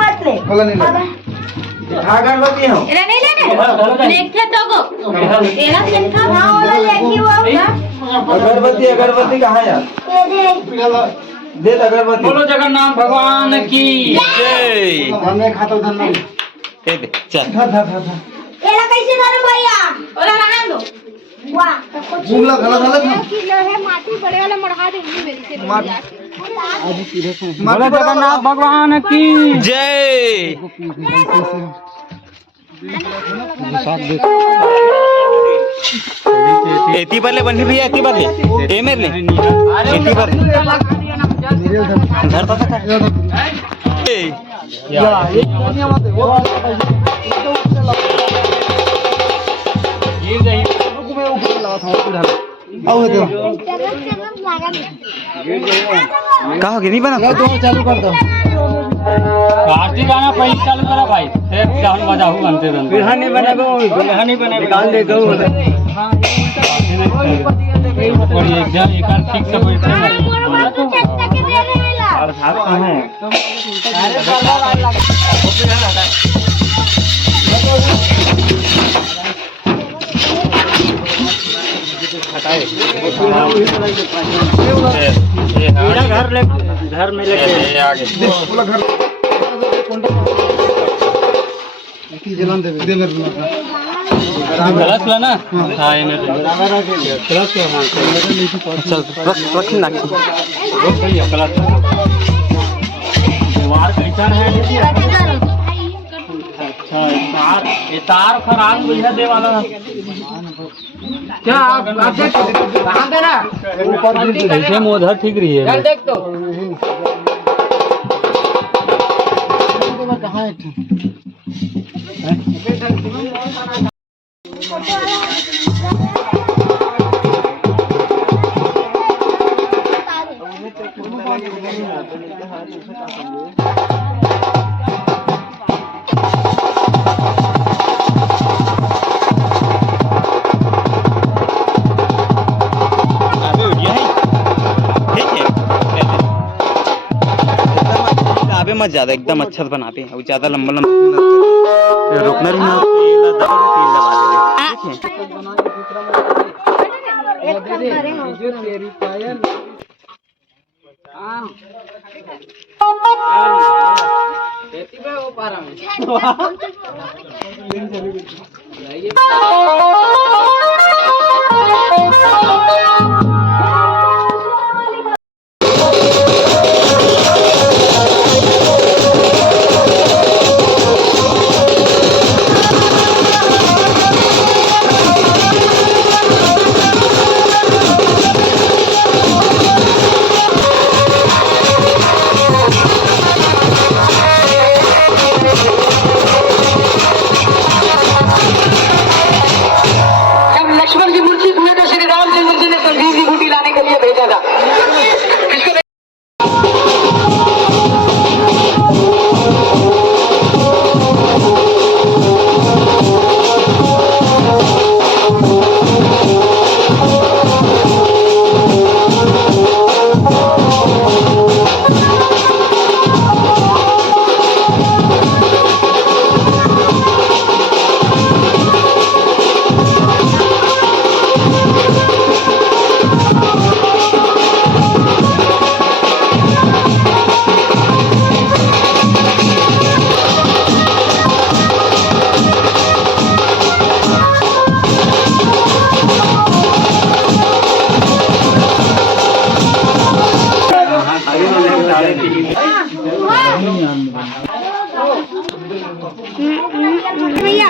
मत ले बोला नहीं ले अगरबत्ती हो एरा नहीं लेने लेके तो गो एरा सेंटा भाव वाला लेके वो अगरबत्ती कहाँ यार दे अगरबत्ती। बोलो जगन्नाथ भगवान की जय। धन्य खाता धन्य दे दे चल एरा कैसे धरो भैया ओला लगा दो वाह घूमला खला खला किलो है माटी बड़े वाला मढ़ा दे मेरी से बोलो जगन्नाथ भगवान की जय। एती पर ले बंदी भैया एती पर ले ए मेरे ले एती पर धर तो ए या एक नियम है वो गिर जाई में ऊपर लगा था उधर आओ दे कहो कि नहीं बना दो चालू कर दो आरती गाना पहले चालू करा भाई एक चाहन मजा हो बनते रन बिरहानी बने निकाल दे दो हां और ये एकदम एक आर ठीक से बैठे और हाथ कहां है हटाए घर में लेके आगे पूरा घर जलन दे गलत ना हां इन्हें गलत चल रख ना गलत वार कैसा है अच्छा ये तार खराब बुझा दे वाला क्या आप देख कहां पे ना ऊपर ऐसे मोधर ठीक रही है चल देख तो कहां है मत ज्यादा एकदम अच्छा बनाते हैं ज्यादा लंबा लंबा रुकना नहीं ना भैया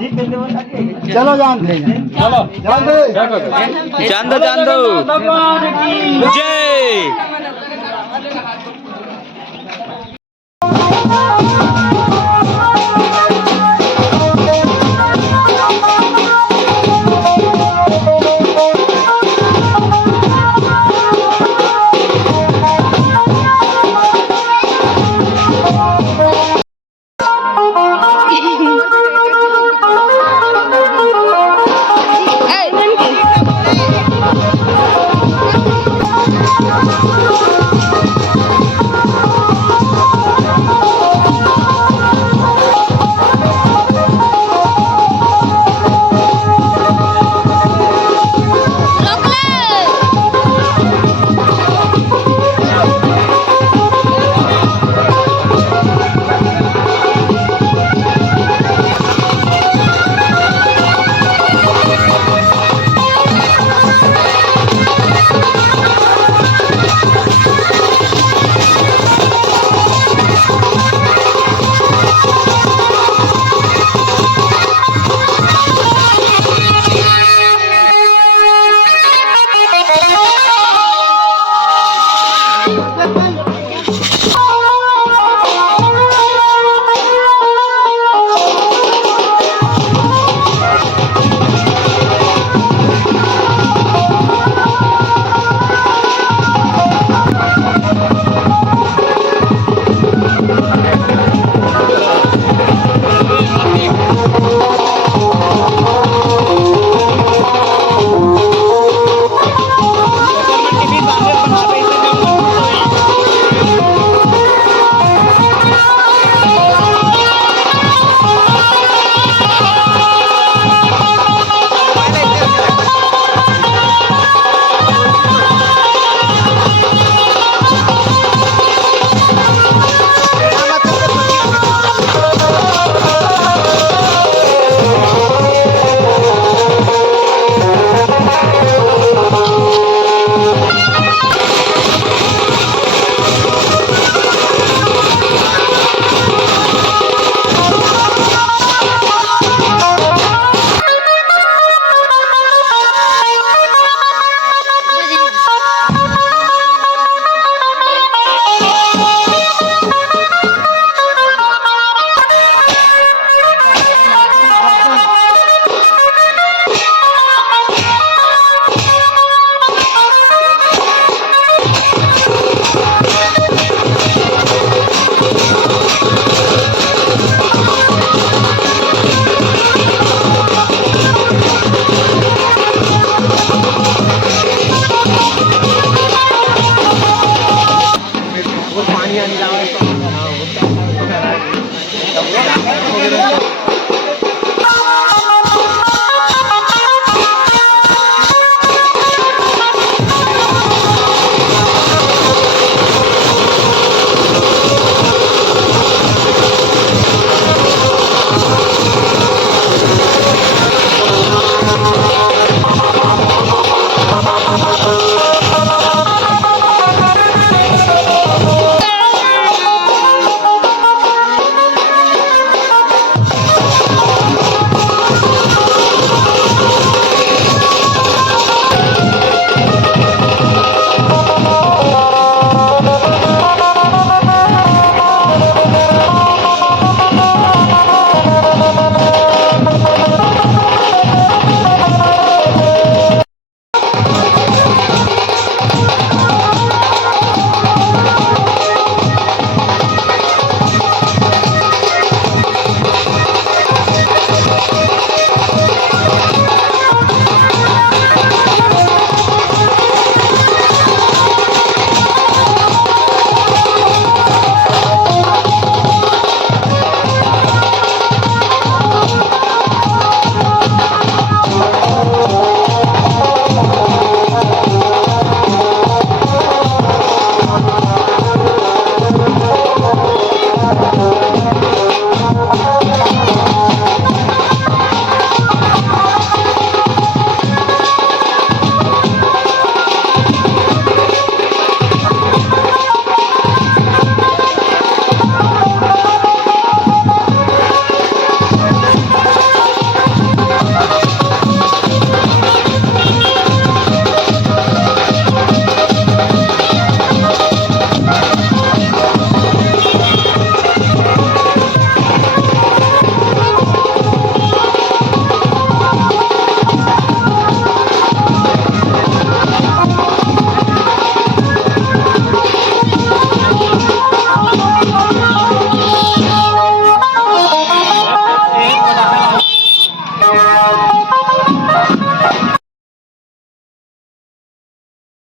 चलो जान दे चलो जान दे जान दो भगवान की जय।